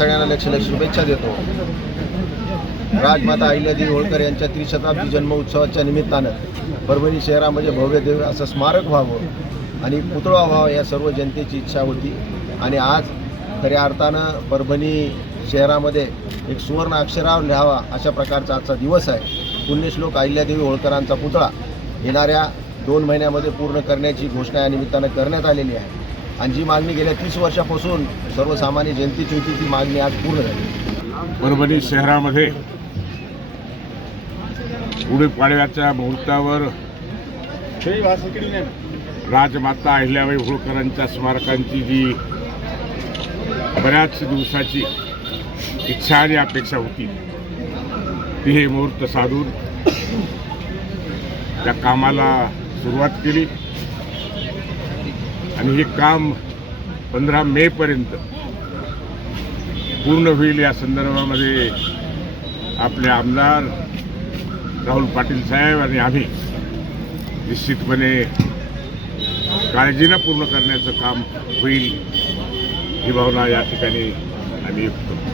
सगळ्यांना लक्ष शुभेच्छा देतो. राजमाता अहिल्यादेवी होळकर यांच्या त्रिशताब्दी जन्म उत्सवाच्या निमित्तानं परभणी शहरामध्ये भव्य दिव्य असं स्मारक व्हावं आणि पुतळा व्हावा या सर्व जनतेची इच्छा होती. आणि आज खऱ्या अर्थानं परभणी शहरामध्ये एक सुवर्ण अक्षरावर लिहावा अशा प्रकारचा आजचा दिवस आहे. पुण्यश्लोक अहिल्यादेवी होळकरांचा पुतळा येणाऱ्या 2 महिन्यामध्ये पूर्ण करण्याची घोषणा या निमित्तानं करण्यात आलेली आहे. आणि जी मागणी गेल्या 30 वर्षापासून सर्वसामान्य जनतेची होती ती मागणी आज पूर्ण झाली. परभणी शहरामध्ये गुढीपाडव्याच्या मुहूर्तावर राजमाता अहिल्याबाई होळकरांच्या स्मारकांची जी बऱ्याच दिवसाची इच्छा आणि अपेक्षा होती ती हे मुहूर्त साधून त्या कामाला सुरुवात केली आणि हे काम 15 मेपर्यंत पूर्ण होईल या संदर्भामध्ये आपले आमदार राहुल पाटील साहेब आणि आम्ही निश्चितपणे काळजीनं पूर्ण करण्याचं काम होईल ही भावना या ठिकाणी आम्ही व्यक्त करतो.